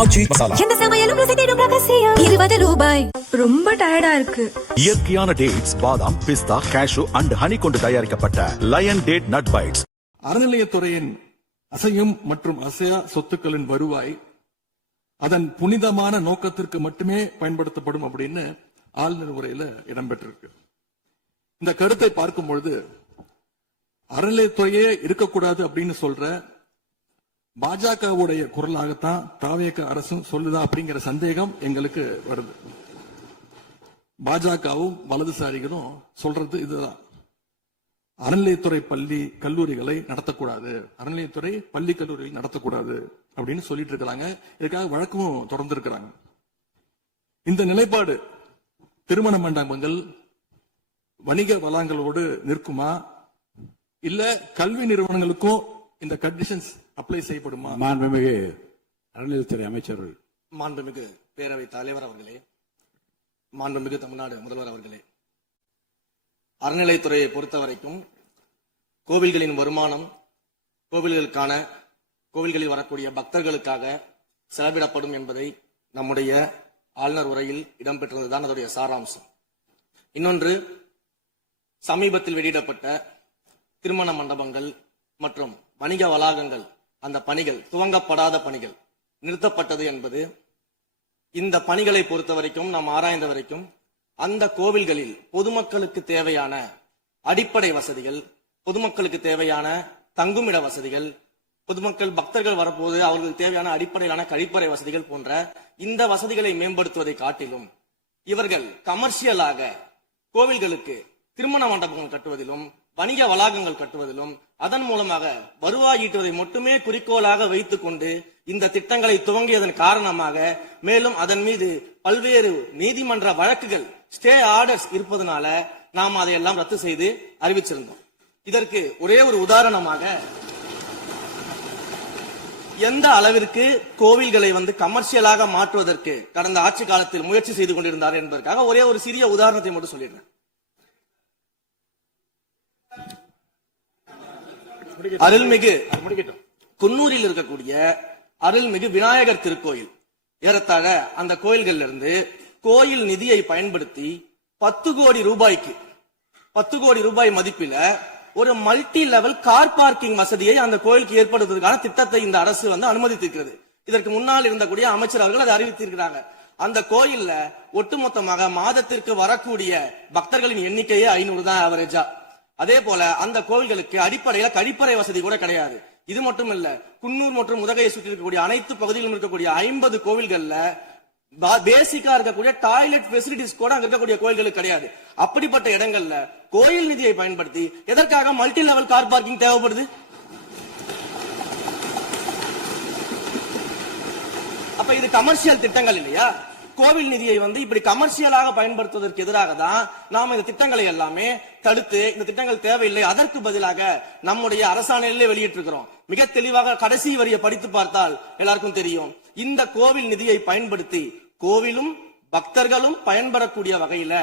ஆச்சி மசாலா. எந்த சமையலும் ருசி தேடும் ரகசியம். 20 ரூபாய். ரொம்ப டயர்டா இருக்கு. இயற்கையான டேட்ஸ், பாதாம், பிஸ்தா, கேஷு அண்ட் ஹனி கொண்டு தயாரிக்கப்பட்ட லயன் டேட் நட் பைட்ஸ். அறநிலையத்துறையின் அசையும் மற்றும் அசையா சொத்துக்களின் வருவாய் அதன் புனிதமான நோக்கத்திற்கு மட்டுமே பயன்படுத்தப்படும் அப்படின்னு ஆளுநர் உரையில இடம்பெற்றிருக்கு. இந்த கருத்தை பார்க்கும் பொழுது அறநிலையத்துறையே இருக்கக்கூடாது அப்படின்னு சொல்ற பாஜகவுடைய குரலாகத்தான் தாவேக அரசும் சொல்லுதா அப்படிங்கிற சந்தேகம் எங்களுக்கு வருது. பாஜகவும் வலதுசாரிகளும் சொல்றது இதுதான். அறநிலையத்துறை பள்ளி கல்லூரிகளை நடத்தக்கூடாது, அறநிலையத்துறை பள்ளி கல்லூரிகள் நடத்தக்கூடாது அப்படின்னு சொல்லிட்டு இருக்கிறாங்க. இதுக்காக வழக்கும் தொடர்ந்து இருக்கிறாங்க. இந்த நிலைப்பாடு திருமண மண்டபங்கள் வணிக வளங்களோடு நிற்குமா, இல்ல கல்வி நிறுவனங்களுக்கும் இந்த கண்டிஷன்ஸ் அப்ளை செய்யப்படுமா? மாண்புமிகு அறநிலையத்துறை அமைச்சர்கள், மாண்புமிகு பேரவைத் தலைவர் அவர்களே, மாண்புமிகு தமிழ்நாடு முதல்வர் அவர்களே, அறநிலையத்துறையை பொறுத்த வரைக்கும் கோவில்களின் வருமானம் கோவில்களுக்கான, கோவில்களில் வரக்கூடிய பக்தர்களுக்காக செலவிடப்படும் என்பதை நம்முடைய ஆளுநர் உரையில் இடம்பெற்றதுதான் அதனுடைய சாராம்சம். இன்னொன்று, சமீபத்தில் வெளியிடப்பட்ட திருமண மண்டபங்கள் மற்றும் வணிக வளாகங்கள், அந்த பணிகள் துவங்கப்படாத பணிகள் நிறுத்தப்பட்டது என்பது, இந்த பணிகளை பொறுத்த வரைக்கும் நாம் ஆராய்ந்த வரைக்கும் அந்த கோவில்களில் பொதுமக்களுக்கு தேவையான அடிப்படை வசதிகள், பொதுமக்களுக்கு தேவையான தங்குமிட வசதிகள், பொதுமக்கள் பக்தர்கள் வரப்போது அவர்களுக்கு தேவையான அடிப்படையிலான கழிப்பறை வசதிகள் போன்ற இந்த வசதிகளை மேம்படுத்துவதை காட்டிலும் இவர்கள் கமர்ஷியலாக கோவில்களுக்கு திருமண மண்டபங்கள் கட்டுவதிலும் வணிக வளாகங்கள் கட்டுவதிலும் அதன் மூலமாக வருவாய் ஈட்டுவதை மட்டுமே குறிக்கோளாக வைத்துக் கொண்டு இந்த திட்டங்களை துவங்கியதன் காரணமாக மேலும் அதன் மீது பல்வேறு நீதிமன்ற வழக்குகள், ஸ்டே ஆர்டர்ஸ் இருப்பதனால நாம் அதையெல்லாம் ரத்து செய்து அறிவிச்சிருந்தோம். இதற்கு ஒரே ஒரு உதாரணமாக, எந்த அளவிற்கு கோவில்களை கமர்ஷியலாக மாற்றுவதற்கு கடந்த ஆட்சி காலத்தில் முயற்சி செய்து கொண்டிருந்தார் என்பதற்காக ஒரே ஒரு சிறிய உதாரணத்தை மட்டும் சொல்லிடுறேன். அருள்மிகு குன்னூரில் இருக்கக்கூடிய அருள்மிகு விநாயகர் திருக்கோயில், ஏறத்தாழ அந்த கோயில்கள் இருந்து கோயில் நிதியை பயன்படுத்தி 10 கோடி ரூபாய்க்கு, 10 கோடி ரூபாய் மதிப்பில ஒரு மல்டி லெவல் கார் பார்க்கிங் வசதியை அந்த கோயிலுக்கு ஏற்படுத்துவதற்கான திட்டத்தை இந்த அரசு அனுமதித்திருக்கிறது. இதற்கு முன்னால் இருந்தக்கூடிய அமைச்சர் அவர்கள் அதை அறிவித்திருக்கிறாங்க. அந்த கோயில்ல ஒட்டுமொத்தமாக மாதத்திற்கு வரக்கூடிய பக்தர்களின் எண்ணிக்கையே 500 தான் ஆவரேஜா. அதே போல அந்த கோவில்களுக்கு அடிப்படையில கழிப்பறை வசதி கூட கிடையாது. இது மட்டும் இல்ல, குன்னூர் மற்றும் உதகையை சுற்றி இருக்கக்கூடிய அனைத்து பகுதிகளிலும் இருக்கக்கூடிய 50 கோவில்கள்ல பேசிக்கா இருக்கக்கூடிய டாய்லெட் பெசிலிட்டிஸ் கூட அங்க இருக்கக்கூடிய கோயில்களுக்கு கிடையாது. அப்படிப்பட்ட இடங்கள்ல கோயில் நிதியை பயன்படுத்தி எதற்காக மல்டி லெவல் கார் பார்க்கிங் தேவைப்படுது? அப்ப இது கமர்ஷியல் திட்டங்கள் இல்லையா? கோவில் நிதியை இப்படி கமர்ஷியலாக பயன்படுத்துவதற்கு எதிராக தான் நாம் இந்த திட்டங்களை எல்லாமே தடுத்து, இந்த திட்டங்கள் தேவையில்லை, அதற்கு பதிலாக நம்முடைய அரசாணையிலே வெளியிட்டிருக்கிறோம். மிக தெளிவாக கடைசி வரியை படித்து பார்த்தால் எல்லாருக்கும் தெரியும். இந்த கோவில் நிதியை பயன்படுத்தி கோவிலும் பக்தர்களும் பயன்படக்கூடிய வகையில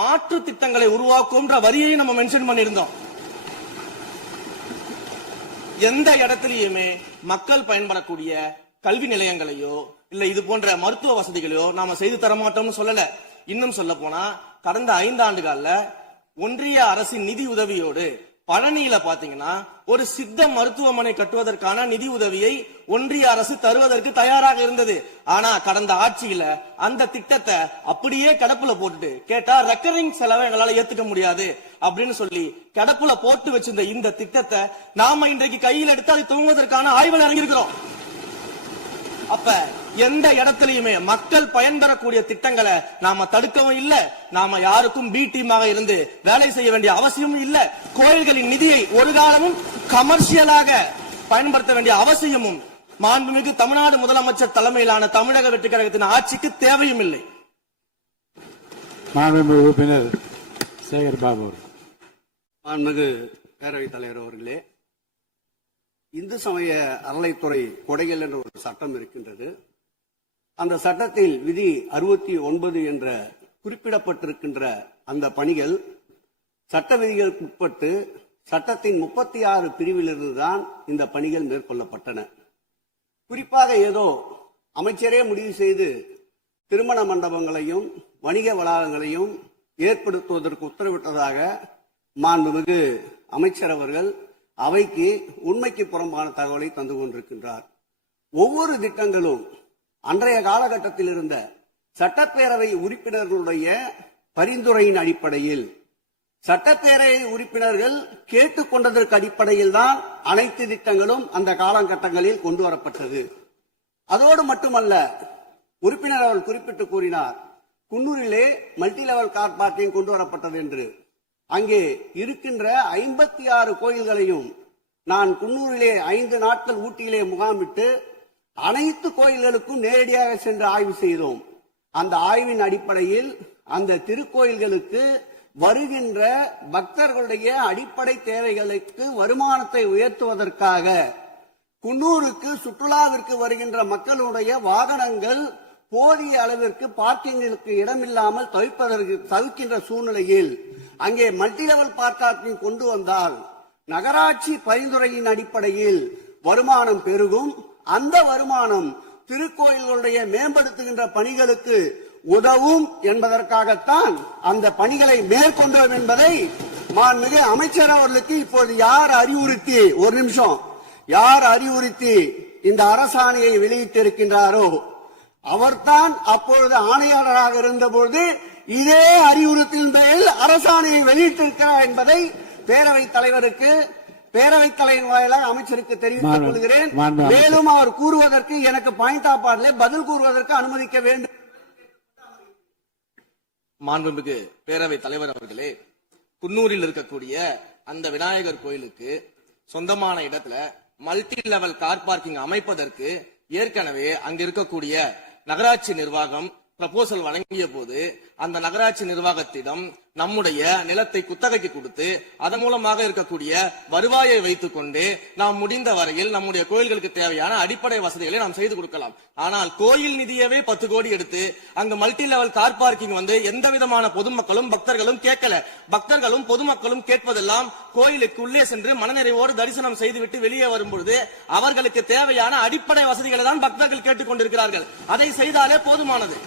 மாற்று திட்டங்களை உருவாக்கும்ன்ற வரியை நம்ம மென்ஷன் பண்ணியிருந்தோம். எந்த இடத்திலேயுமே மக்கள் பயன்படக்கூடிய கல்வி நிலையங்களையோ இல்ல இது போன்ற மருத்துவ வசதிகளையோ நாம செய்து தர மாட்டோம்னு சொல்லல. இன்னும் சொல்ல போனா, கடந்த 5 ஆண்டுகள்ல ஒன்றிய அரசின் நிதி உதவியோடு பழனியில பாத்தீங்கன்னா ஒரு சித்த மருத்துவமனை கட்டுவதற்கான நிதி உதவியை ஒன்றிய அரசு தருவதற்கு தயாராக இருந்தது. ஆனா கடந்த ஆட்சியில அந்த திட்டத்தை அப்படியே கடப்புல போட்டுட்டு, கேட்டா ரெக்கரிங் செலவை எங்களால ஏத்துக்க முடியாது அப்படின்னு சொல்லி கடப்புல போட்டு வச்சிருந்த இந்த திட்டத்தை நாம இன்றைக்கு கையில் எடுத்து அதை துவங்குவதற்கான ஆய்வில் இறங்கியிருக்கிறோம். அப்ப எந்த இடத்திலையுமே மக்கள் பயன்பெறக்கூடிய திட்டங்களை நாம தடுக்கவும் இல்ல, நாம யாருக்கும் பி டீமாக இருந்து வேலை செய்ய வேண்டிய அவசியம் இல்ல. கோயில்களின் நிதியை ஒரு காலமும் கமர்ஷியலாக பயன்படுத்த வேண்டிய அவசியமும் மாண்புமிகு தமிழ்நாடு முதலமைச்சர் தலைமையிலான தமிழக வெற்றி கழகத்தின் ஆட்சிக்கு தேவையும் இல்லை. மாண்புமிகு உறுப்பினர் சேகர் பாபு, மாண்புமிகு பேரவைத் தலைவர் அவர்களே, இந்து சமய அறநிலைத்துறை கொடைகள் என்ற ஒரு சட்டம் இருக்கின்றது. அந்த சட்டத்தில் விதி 69 என்ற குறிப்பிடப்பட்டிருக்கின்ற அந்த பணிகள் சட்ட விதிகளுக்கு உட்பட்டு சட்டத்தின் 36 பிரிவிலிருந்து தான் இந்த பணிகள் மேற்கொள்ளப்பட்டன. குறிப்பாக ஏதோ அமைச்சரே முடிவு செய்து திருமண மண்டபங்களையும் வணிக வளாகங்களையும் ஏற்படுத்துவதற்கு உத்தரவிட்டதாக மாண்புமிகு அமைச்சர் அவர்கள் அவைக்கு உண்மைக்கு புறம்பான தகவலை தந்து கொண்டிருக்கின்றார். ஒவ்வொரு திட்டங்களும் அன்றைய காலகட்டத்தில் இருந்த சட்டப்பேரவை உறுப்பினர்களுடைய பரிந்துரையின் அடிப்படையில், சட்டப்பேரவை உறுப்பினர்கள் கேட்டுக்கொண்டதற்கு அடிப்படையில் தான் அனைத்து திட்டங்களும் அந்த காலகட்டங்களில் கொண்டு வரப்பட்டது. அதோடு மட்டுமல்ல, உறுப்பினர் அவர்கள் குறிப்பிட்டு கூறினார், குன்னூரிலே மல்டி லெவல் கார் பார்க்கிங் கொண்டு வரப்பட்டது என்று. அங்கே இருக்கின்ற 56 கோயில்களையும் நான் குன்னூரிலே 5 நாட்கள் ஊட்டியிலே முகாமிட்டு அனைத்து கோயில்களுக்கும் நேரடியாக சென்று ஆய்வு செய்தோம். அந்த ஆய்வின் அடிப்படையில் அந்த திருக்கோயில்களுக்கு வருகின்ற பக்தர்களுடைய அடிப்படை தேவைகளுக்கு வருமானத்தை உயர்த்துவதற்காக குன்னூருக்கு சுற்றுலாவிற்கு வருகின்ற மக்களுடைய வாகனங்கள் போதிய அளவிற்கு பார்க்கிங்களுக்கு இடமில்லாமல் தவிர்க்கின்ற சூழ்நிலையில் அங்கே மல்டி லெவல் பார்க்கிங் கொண்டு வந்தால் நகராட்சி பரிந்துரையின் அடிப்படையில் வருமானம் பெருகும். அந்த வருமானம் திருக்கோயில்களுடைய மேம்படுத்துகின்ற பணிகளுக்கு உதவும் என்பதற்காகத்தான் அந்த பணிகளை மேற்கொண்டோம் என்பதை மாண்புமிகு அமைச்சர் அவர்களுக்கு இப்போது யார் அறிவுறுத்தி, ஒரு நிமிஷம், யார் அறிவுறுத்தி இந்த அரசாணையை வெளியிட்டிருக்கின்றாரோ அவர்தான் அப்பொழுது ஆணையாளராக இருந்தபோது இதே அறிவுறுத்தின் பேரில் அரசாணையை வெளியிட்டிருக்கிறார் என்பதை பேரவைத் தலைவருக்கு, பேரவைத் தலைவர் வாயிலாக அமைச்சருக்கு தெரிவித்துக் கொள்கிறேன். மேலும் அவர் கூறுவதற்கு எனக்கு பாயிண்ட் ஆஃப் ஆர்டர் பதில் கூறுவதற்கு அனுமதிக்க வேண்டும். மாண்புமிகு பேரவைத் தலைவர் அவர்களே, குன்னூரில் இருக்கக்கூடிய அந்த விநாயகர் கோயிலுக்கு சொந்தமான இடத்துல மல்டி லெவல் கார் பார்க்கிங் அமைப்பதற்கு ஏற்கனவே அங்க இருக்கக்கூடிய நகராட்சி நிர்வாகம் ப்ரப்போசல் வழங்கிய போது அந்த நகராட்சி நிர்வாகத்திடம் நம்முடைய நிலத்தை குத்தகைக்கு கொடுத்து அதன் மூலமாக இருக்கக்கூடிய வருவாயை வைத்துக் கொண்டு நாம் முடிந்த வரையில் நம்முடைய கோயில்களுக்கு தேவையான அடிப்படை வசதிகளை நாம் செய்து கொடுக்கலாம். ஆனால் கோயில் நிதியவே 10 கோடி எடுத்து அங்க மல்டி லெவல் கார் பார்க்கிங் வந்து எந்த விதமான பொதுமக்களும் பக்தர்களும் கேட்கல. பக்தர்களும் பொதுமக்களும் கேட்பதெல்லாம் கோயிலுக்கு உள்ளே சென்று மனநிறைவோடு தரிசனம் செய்துவிட்டு வெளியே வரும்பொழுது அவர்களுக்கு தேவையான அடிப்படை வசதிகளை தான் பக்தர்கள் கேட்டுக் கொண்டிருக்கிறார்கள். அதை செய்தாலே போதுமானது.